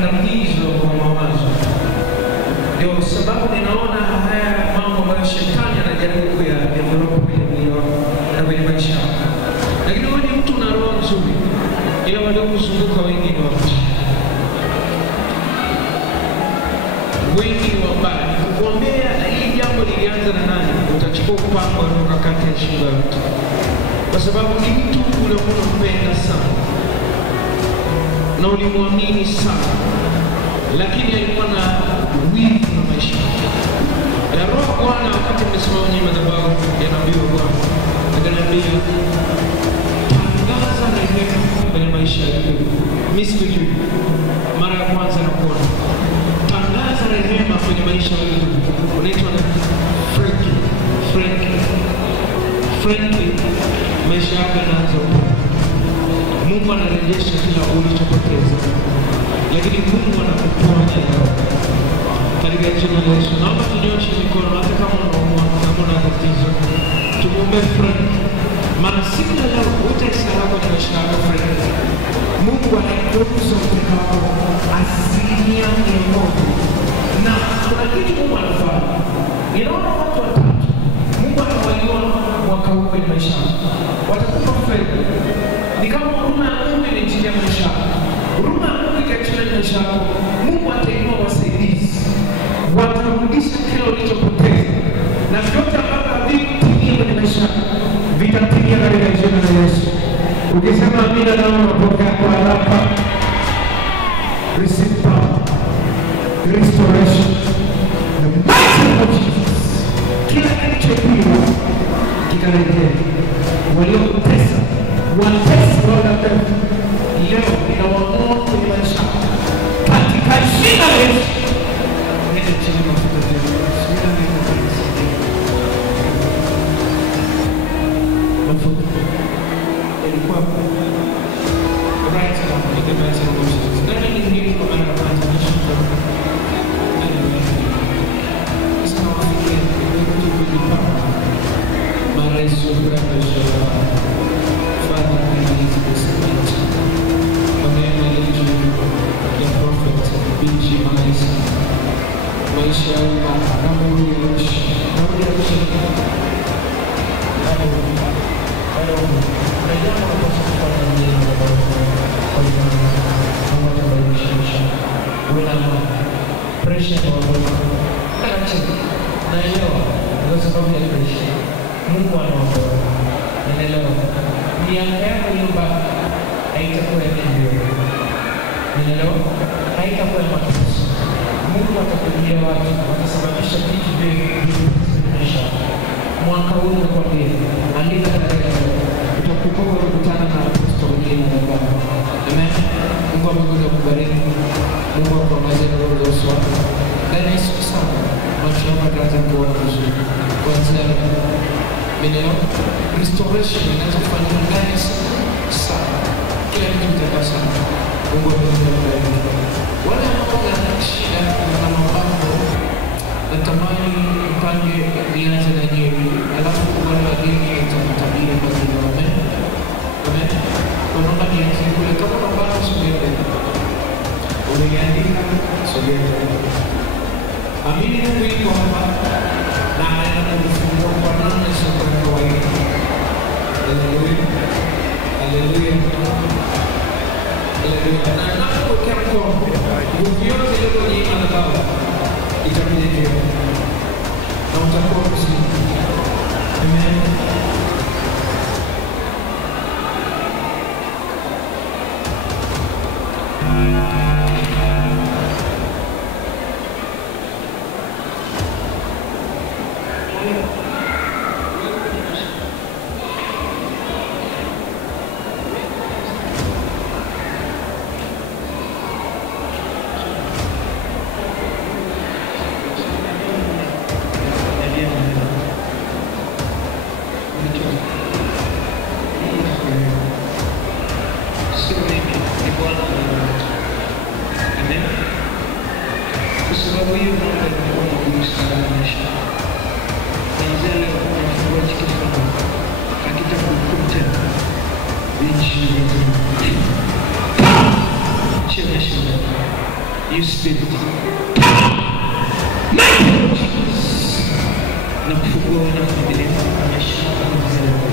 makandamizo kwa mawazo. Ndio sababu ninaona haya mambo ambayo shetani anajaribu kuyadevelop kwenye maisha yako. Lakini wewe ni mtu na roho nzuri, ila waliokuzunguka wengi ni wabaya. Wengi ni wabaya. Kukuambia hili jambo lilianza na nani, utachukua upanga na ukakata shingo ya mtu. Kwa sababu ni mtu ule unampenda sana na ulimwamini sana, lakini alikuwa na wivu na maisha. Na roho Bwana wakati mmesimama nyuma madhabahu ya nabii wa Bwana akaniambia, tangaza rehema kwenye maisha yako. Mimi sikujui, mara ya kwanza nakuona. Tangaza rehema kwenye maisha yako. Unaitwa Frankie, maisha yako yanaanza. Mungu anarejesha kila ulichopoteza, lakini Mungu anakuponya leo katika jina la Yesu. Naomba tunyoshe mikono, hata kama unaumwa, kama una tatizo, tumwombee Frank. Maana siku ya leo utaisahau kwenye maisha yako Frank. Mungu anaikuza kutoka hapo 100%. Na kuna kitu Mungu anafanya. Ninaona watu watatu Mungu anawainua mwaka huu kwenye maisha yako. Watakupa fedha. Ni kama huruma ya Mungu inaingia maisha yako. Huruma ya Mungu ikaingia maisha yako. Mungu atainua wasaidizi. Watarudisha kile ulichopoteza. Na vyote ambavyo havikutimia kwenye maisha yako vitatimia katika jina la Yesu. Ukisema amina na unapokea kwa haraka. Receive power. Restoration. The mighty name of Jesus. Kila kilichopiwa kikarejea. Waliokutesa watesi wakapefu leo inawaamua kwenye maisha katika jina la Yesu. Nenda chini mafuta tena. Mafuta ilikuwa right now in the mighty name of Jesus. Nani ni hili kwa maana ya kwanza? Sasa wafikia mtu kujipanga mara hizo branda shaba. Father, I need this night. For them, I need you, the prophet, Benji Maisa. Maisha yako kama uliyoishi. Kama uliyoishi. Pressure kwa Mungu. Naelewa, kwa sababu ya pressure. Mungu anaondoa. Naelewa. Miaka yako iliyobaki haitakuwa ya kilio. Naelewa? Haitakuwa ya mateso. Mungu atakuja watu watasababisha vitu vingi maisha. Mwaka huu nakwambia, andika katika utakuwa unakutana na historia ya Baba. Amen. Mungu amekuja kubariki. Mungu akuongoze na roho ya Yesu. Ndani ya siku sana, macho yako yataanza kuona vizuri. Kuanzia leo, restoration inaanza kufanyika ndani ya siku sana. Kila kitu kitakuwa sana. Mungu akubariki. Wale ambao wana shida na mambo, natamani mpange nianze na nyinyi. Alafu wale wageni watatabiri kwa jina la Amen. Amen. Kwa naomba nianze kule kama nambari sogea. Uliandika sogea. Amini Mungu yuko hapa na anaenda kufungua kwa namna isiyo ya kawaida. Haleluya. Haleluya. Haleluya. Na napokea mkono, nguvu yote ile kwenye madhabahu itakuja na utakuwa mzima. Amen. You spirit. Na kufungua na kuendelea na shughuli zako.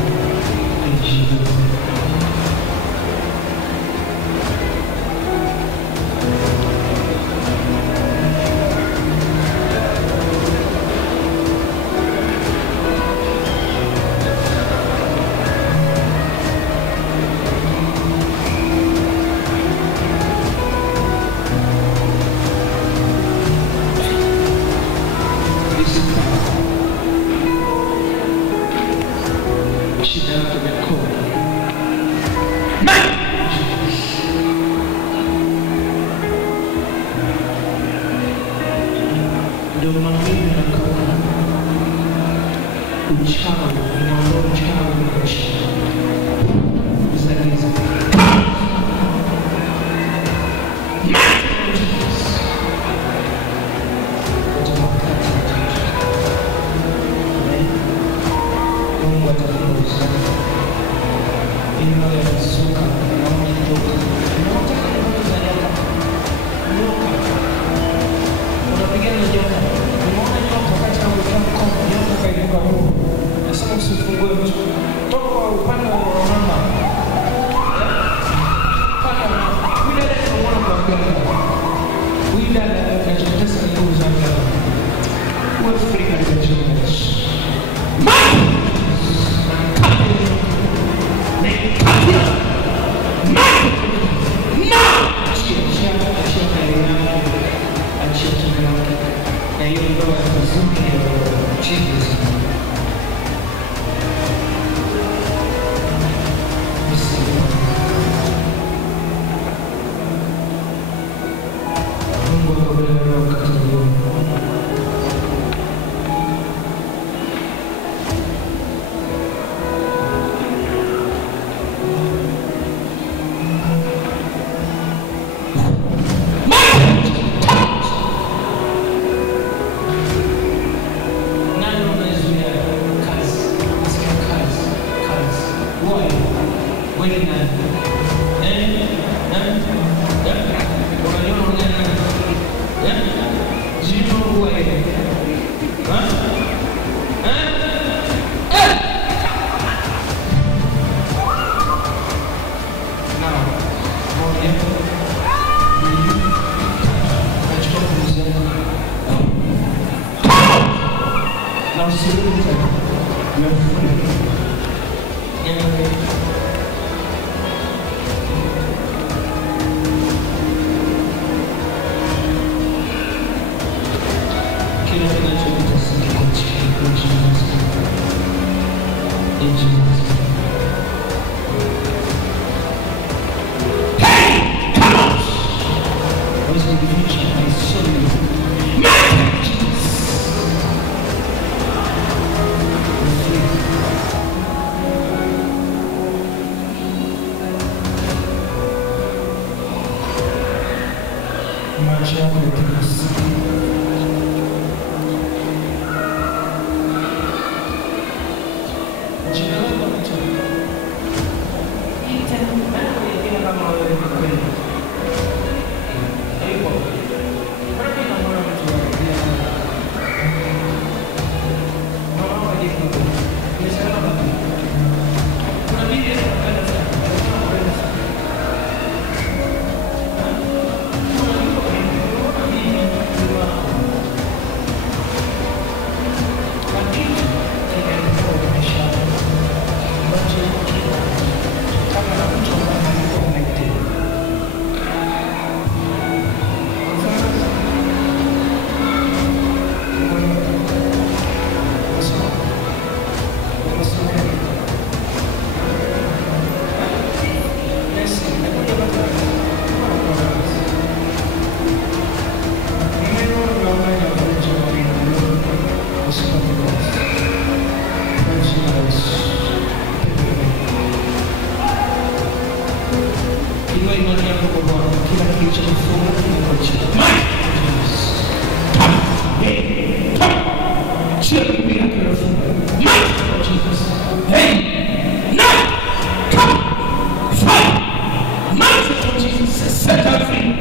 Set her free.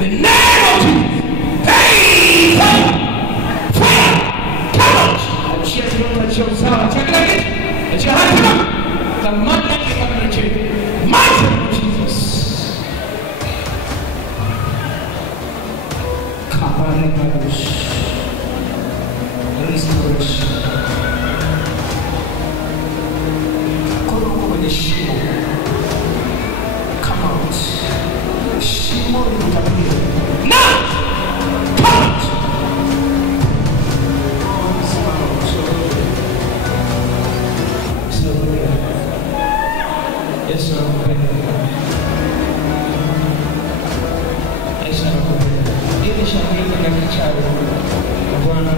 The name of Jesus. zamani yake kabla chini. Mighty name of Jesus. Kabale Babush. Restoration. Kono kwenye shimo. Come out. Shimo limetabia. Now! Come out! Yes, sir. Yes, sir. Ili shangiliza na kichawi na Bwana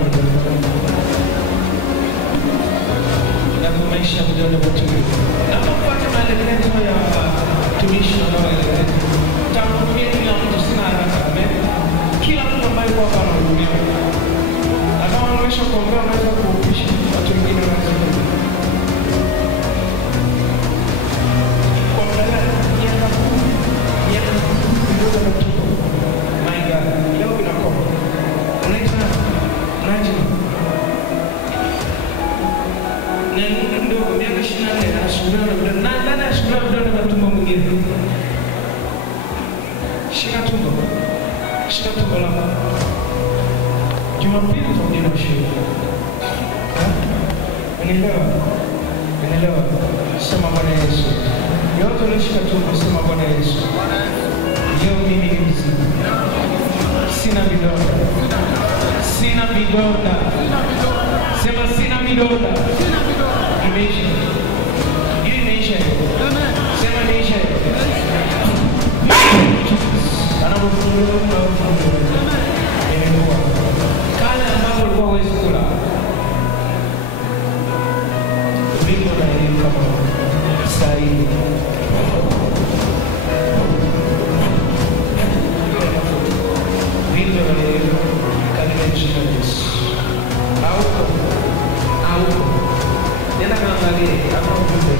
na maisha mdogo mtumishi. Na kupata maelekezo ya tumishi na maelekezo. Tambukia kila mtu sina haraka. Amen. Kila mtu ambaye kwa kama dunia. Na kama unaweza kuongea unaweza kuupisha watu wengine wanaweza. My God, leo inakopa. Unaita Najma. Na ndogo miaka 24 anashuhudia na ndani ya shuhudia na tumbo mwingine. Shika tumbo. Shika tumbo lako. Jumapili tutakuja na shuhudia. Unaelewa? Sema Bwana Yesu. Yote unashika tumbo sema Bwana Yesu. Leo mimi ni mzima. Sina vidonda. Sema sina vidonda. Imeisha. Hiyo imeisha. Sema imeisha. Anapofungua. Kale ambao ulikuwa huwezi kula. Vivyo na elimu kama sahihi. Vivyo na elimu katika jina la Yesu. Auko. Nenda kaangalie kama ujumbe.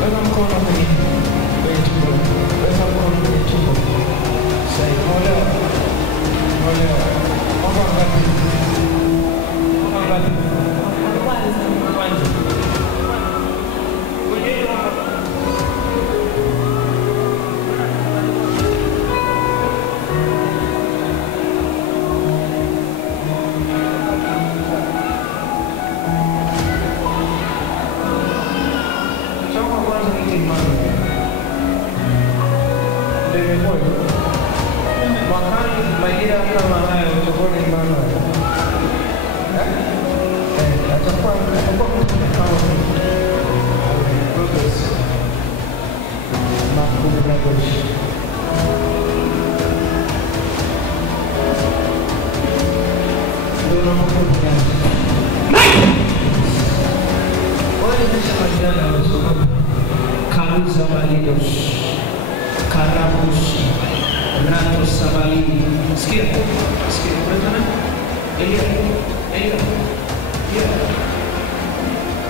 Weka mkono kwenye tumbo. Weka mkono kwenye tumbo. Sahihi. Molewa. Mwaka ngapi? Kwanza. Majira kama haya utakuwa ni mama. Atakuwa kama progress. Makubwa progress. Ndio nakumbuka. Wale nisema wasoko. Karuza Balidos. Karabushi. Rato Sabali. Sikia. Unataka? Elia.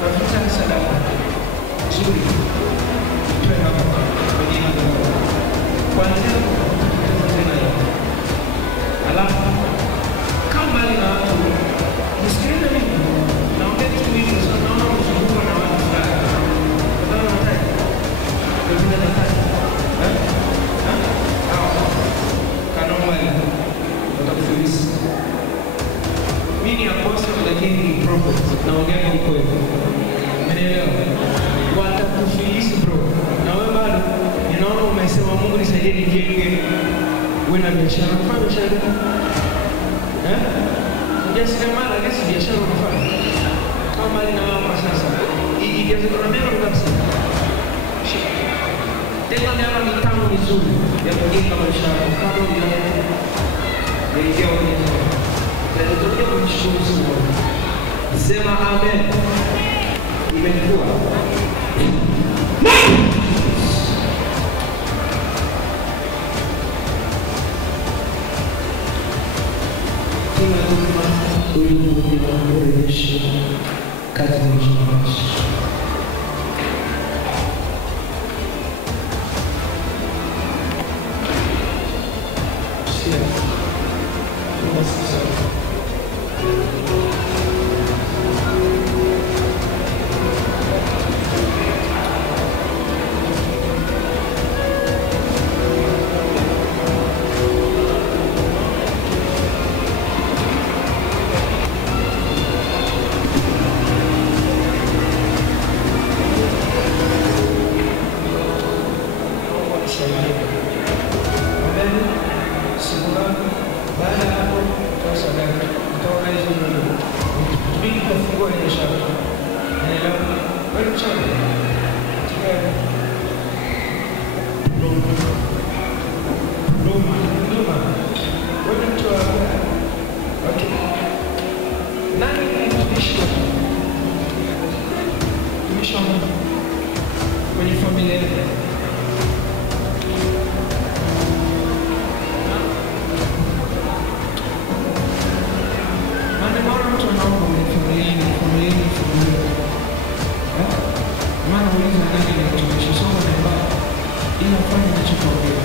Rafiki sadaka. Nzuri. Tuwe hapa. Kwa jina la Bwana. Kwanza tena hiyo. Alafu kama ni watu msikilize mimi. Naongea kitu hivi sasa naona mzunguko na watu fulani. Ndio nataka. Ndio nataka. Mimi ni apostle lakini ni prophet. Naongea kwa kweli. Umeelewa? Watakufilisi bro. Na wewe bado ninaona umesema Mungu nisaidie nijenge wewe na biashara. Unafanya biashara gani? Ujasiriamali lakini biashara unafanya. Kama mali na wao kwa sasa. Ikianza kuna mema kabisa. Tena miaka mitano mizuri ya kujenga maisha yako kama unaelekea kwenye tunataka kumshukuru Mungu. Sema amen. Imekuwa. Tunataka kuimarisha kazi yetu. connection kwenye familia yako. Maana bora mtu anaomba kwenye familia. Maana uliza nani ni mtumishi soma na baba ili afanye anachokwambia.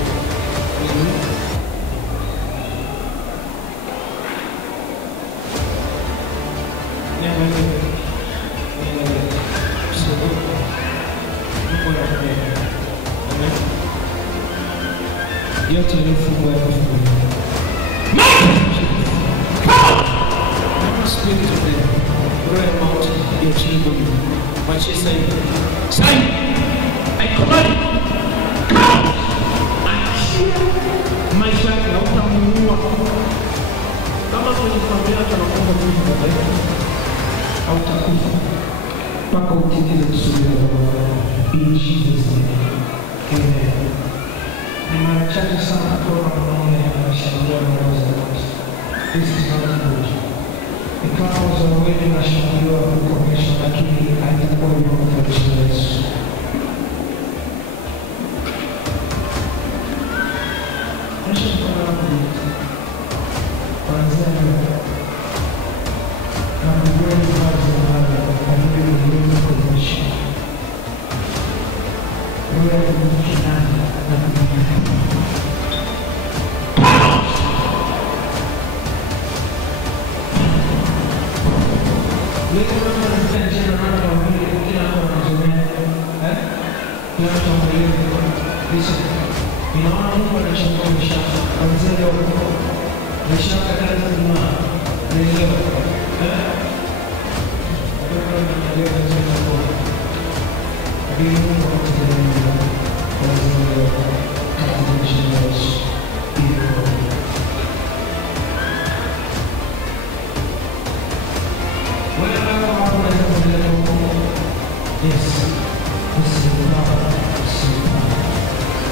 Yote yaliyofungwa yakafungwa. Never speak to them. Pray about your children. What you say? Say! I command! Come! Maisha yake hautamuua. Kama kwenye familia yako anakuwa Mungu hautakufa mpaka utimize kusudi la Baba. In Jesus' name. Amen. Ni mara chache sana kwa wanaume wanashambulia roho za watu. This is not good. Ikawa za wawili wanashambuliwa kukomesha, lakini haitakuwa hivyo kwa jina la Yesu. Nyosha mkono wako kuanzia leo. Na kukweli kazi mahali alivyoiweza kuonyesha. Wewe ni kinani na kunyanyua. Leo kama tunataka na kwa vile kila mtu anazungumza, kila mtu anaelewa hicho. Ninaona Mungu anachangamisha kuanzia leo. Maisha katika dunia leo. Leo tunasema kwa Mungu anatusaidia kuanzia leo katika jina la Yesu. Yes, this is the power of sin.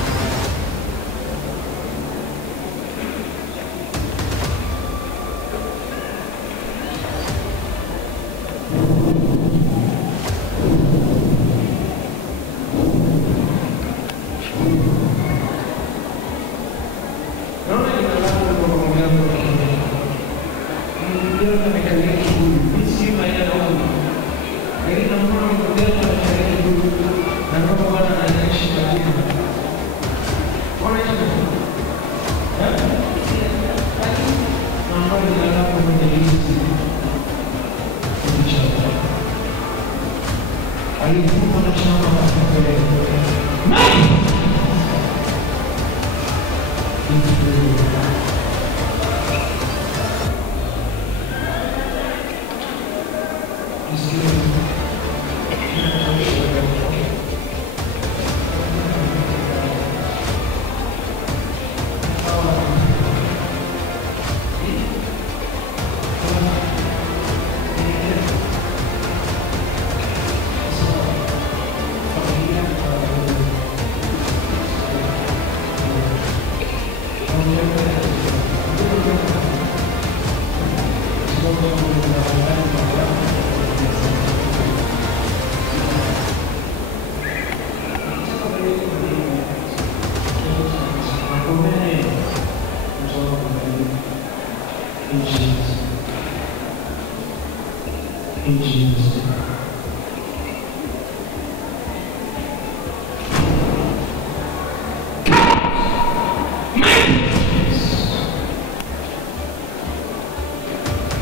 In Jesus' name.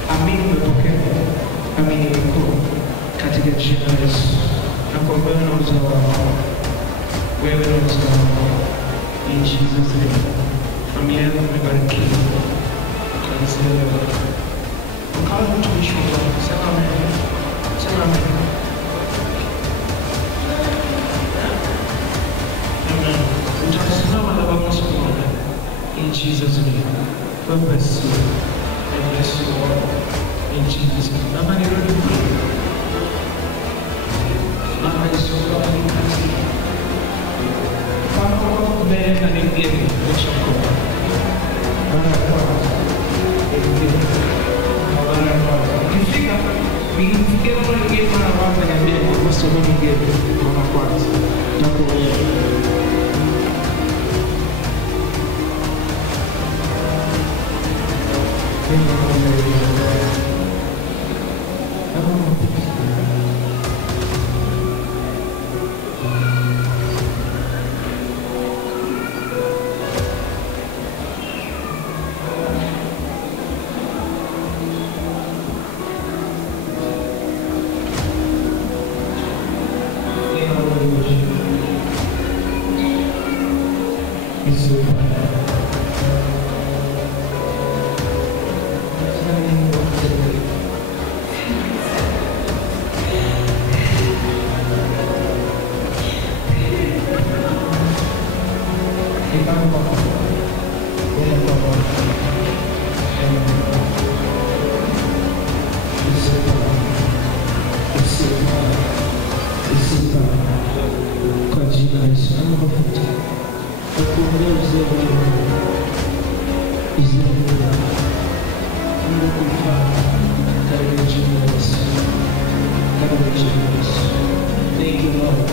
Amini umepokea, amini umekuwa katika jina la Yesu. Na kwa wewe na uzao wako, wewe na uzao wako, in Jesus' name. Familia yako imebarikiwa. Kanisa leo. Ukawa mtumishi wa Bwana, sema amen. Sema amen. Amen. Utasimama na Baba siku moja. In Jesus' name. God bless you. God bless you all. In Jesus' name. Mama ni rudi kule. Mama Yesu kwa ni kazi. Kama kwa mbele na ni mgeni. Mwisho kwa. Mama kwa. Ukifika Finché non lo chiedo una volta che abbiamo questo non chiedo, non ho quasi. Dopo Thank you, Lord.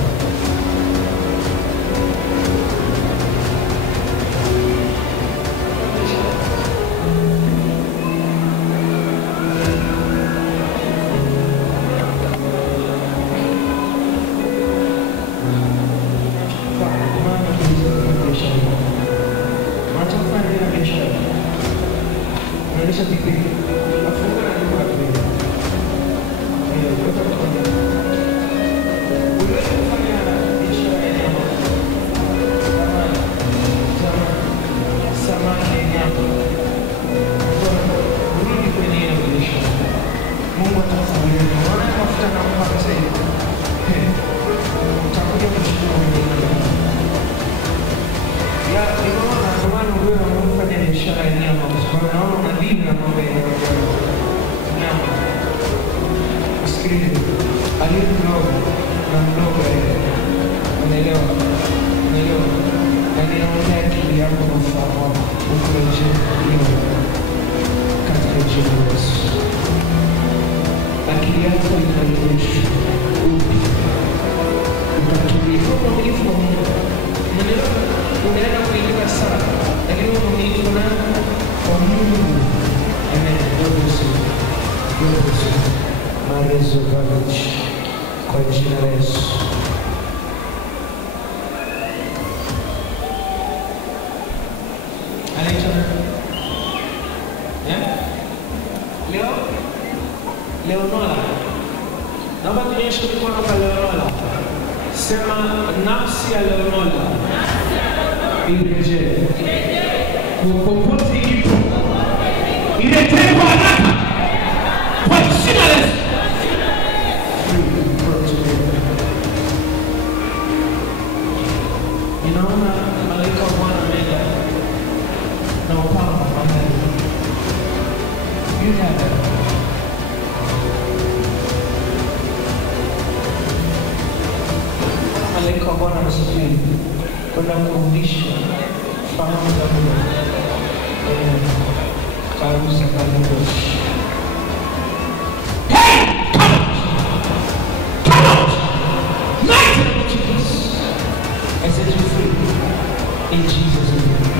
Leonora, naomba tunyoshe mikono kwa Leonora. Sema nafsi ya Leonora irejee popote ilipo, iletee kwa haraka kwa jina la Yesu. Ninaona malaika wa Bwana ameenda na upanga pamoja. Malaika wa Bwana anasafiri kwenda kurudisha fahamu za Mungu karusa karusa. Hey, come out, mighty Jesus. I set you free in Jesus' name.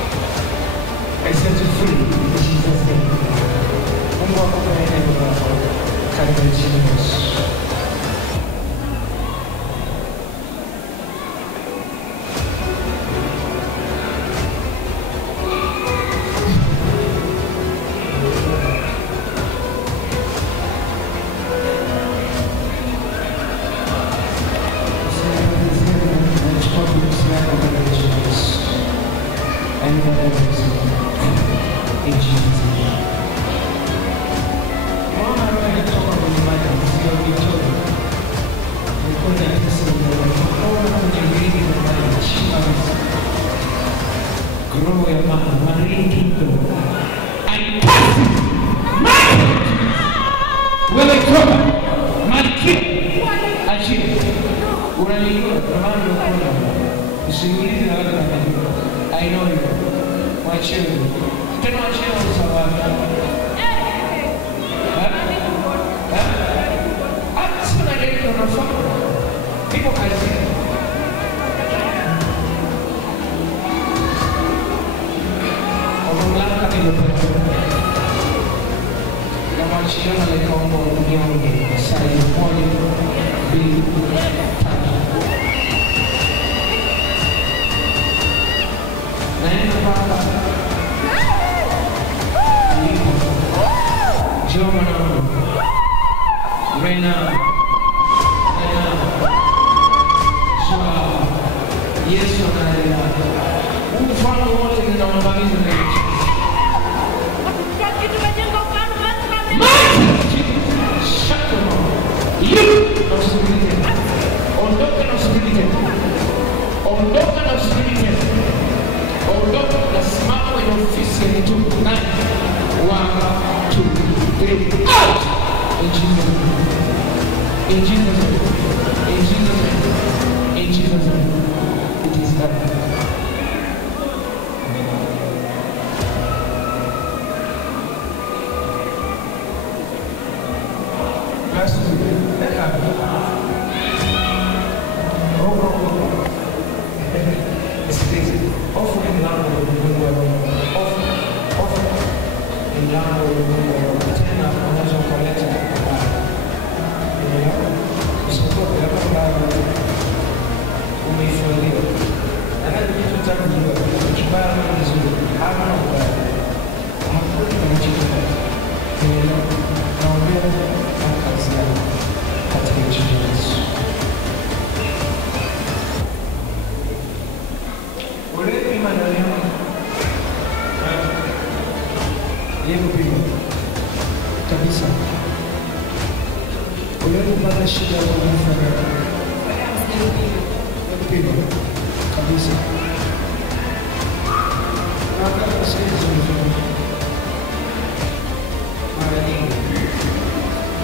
I set you free in Jesus' name. Mungu akupe neema. Katika jina la Yesu. Unalijua kama ndio kuna. Usiulize na watu wanajua. I know you. Mwachie. Tena mwachie na usawa. Sina ndio unafanya. People kazi. Omulaka ndio na mwachie na lekombo nyonge. Sai moja, mbili, tatu. Naenda baba. Njoo mwanangu. Rena. Yesu anaelewa. Mfano wote ninaangamiza leo. Ondoka na usibilike. Ondoka na simama kwenye ofisi ya mtu. 9, 1, 2, 3, out! In Jesus' name. In Jesus' name. In Jesus' name. In Jesus' name. It is done. Kabisa. Unapopata shida ya kufanya kupima kabisa. Nataka kusaidia mara nyingi.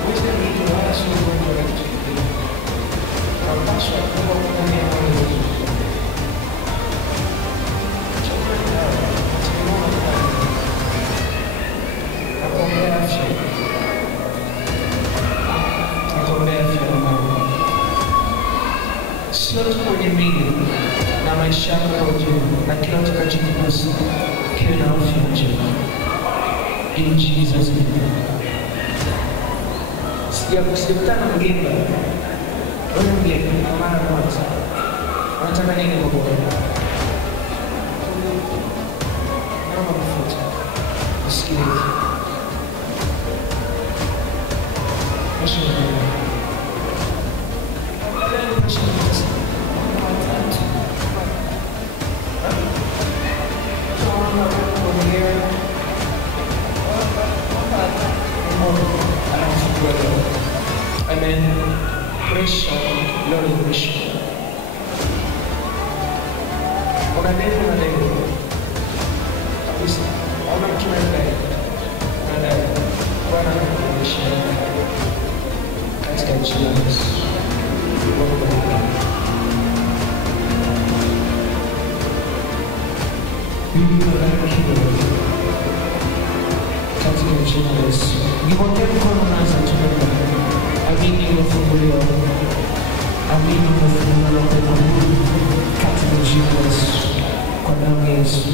Wewe ni wala sio correct. Unapaswa kuwa kufanya mambo. Sio tu kwenye mwili na maisha yako kwa ujumla, na kila utakachokigusa kiwe na afya njema. In Jesus' name. Sijakutana mgeni. Wewe mgeni kwa mara kwanza. Unataka nini kwa Bwana? Naomba mafuta. Usikilize. Amen. Pressure, Lord is pressure. Unadai. Kabisa. Ona mtu anadai. Unadai. Bwana anakuonyesha. Katika jina la Yesu. Katika jina la Yesu. Nipokee mkono unaanza kutoka. Amini umefunguliwa. Amini umefunguliwa kwa Mungu. Katika jina la Yesu. Kwa damu ya Yesu.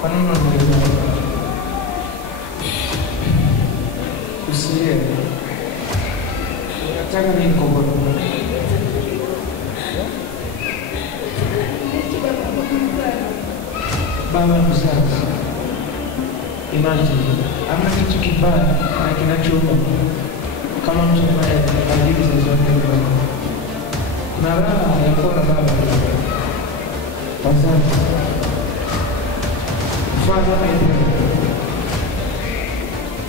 Kwa neno la Mungu. Usiye. Unataka nini kwa Bwana? Baba mzazi. Imagine, ama kitu kibaya na kinachouma kama mtu ambaye alijibu zote kwa na raha ya kuwa na baba wazazi. Mfano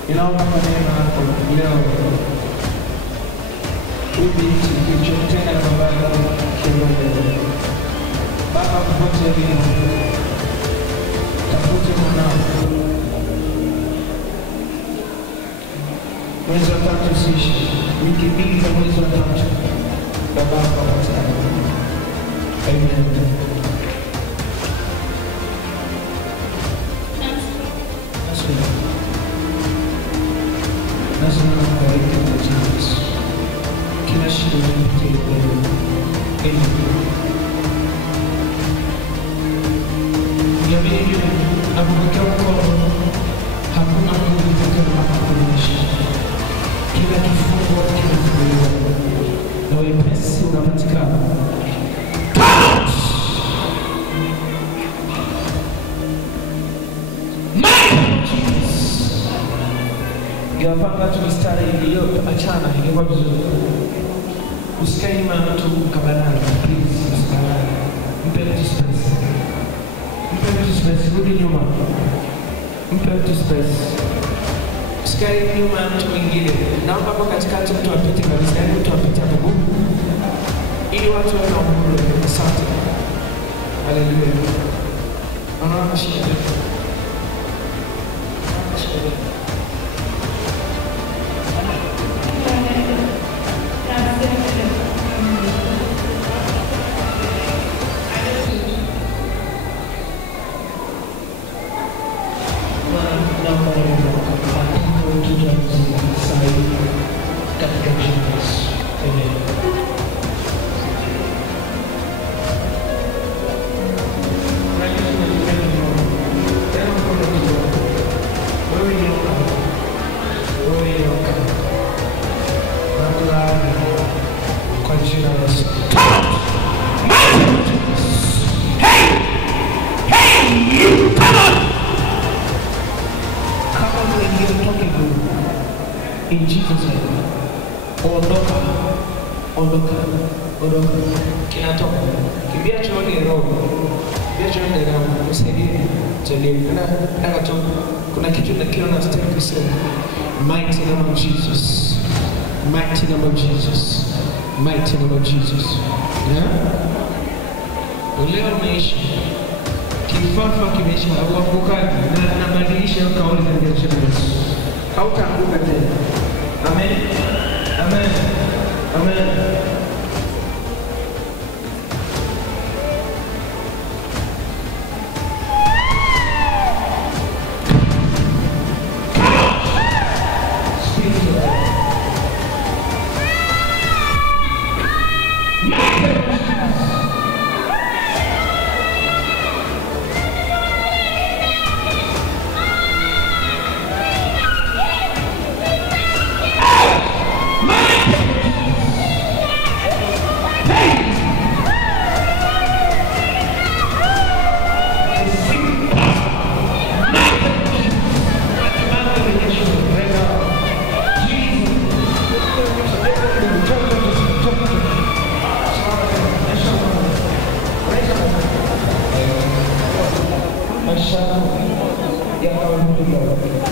inaomba maneno yako leo ubinti kilichotenda na baba yako kiroho. Baba mpote elimu, tafute mwanao. Mwezi wa 3 usiishi, wiki mbili za mwezi wa 3 Baba pamoja. Amen. Nasema kwa jina la Yesu. Kila shida inayopitia leo. Niamini napokea mkono, hakuna kuvuka mpaka kuisha. Kila kifungo kinafunguliwa na wepesi unapatikana. Ingewapanga tu mistari iliyoachana ingekuwa vizuri. Usikae nyuma ya mtu mkabalani, please, mkabalani. Mpe mtu space. Mpe mtu space, rudi nyuma. Mpe mtu space. Usikae nyuma ya mtu mwingine. Naomba kwa katikati mtu apite kabisa, yaani mtu apite hapo. Ili watu wawe na uhuru. Asante. Haleluya. Anaona shida. In Jesus' name. Ondoka. Kinatoka. Kimbia chooni roho. Kimbia chooni roho. Usaidie. Tulie. Kuna kitu nakiona step kusema. Mighty name of Jesus. Mighty name of Jesus. Mighty name of Jesus. Yeah? Leo maisha. Kifafa kimeisha. Uamukaji. Na badilisha kauli za Yesu. Hautaanguka tena. Amen. Amen. Amen. Yang kau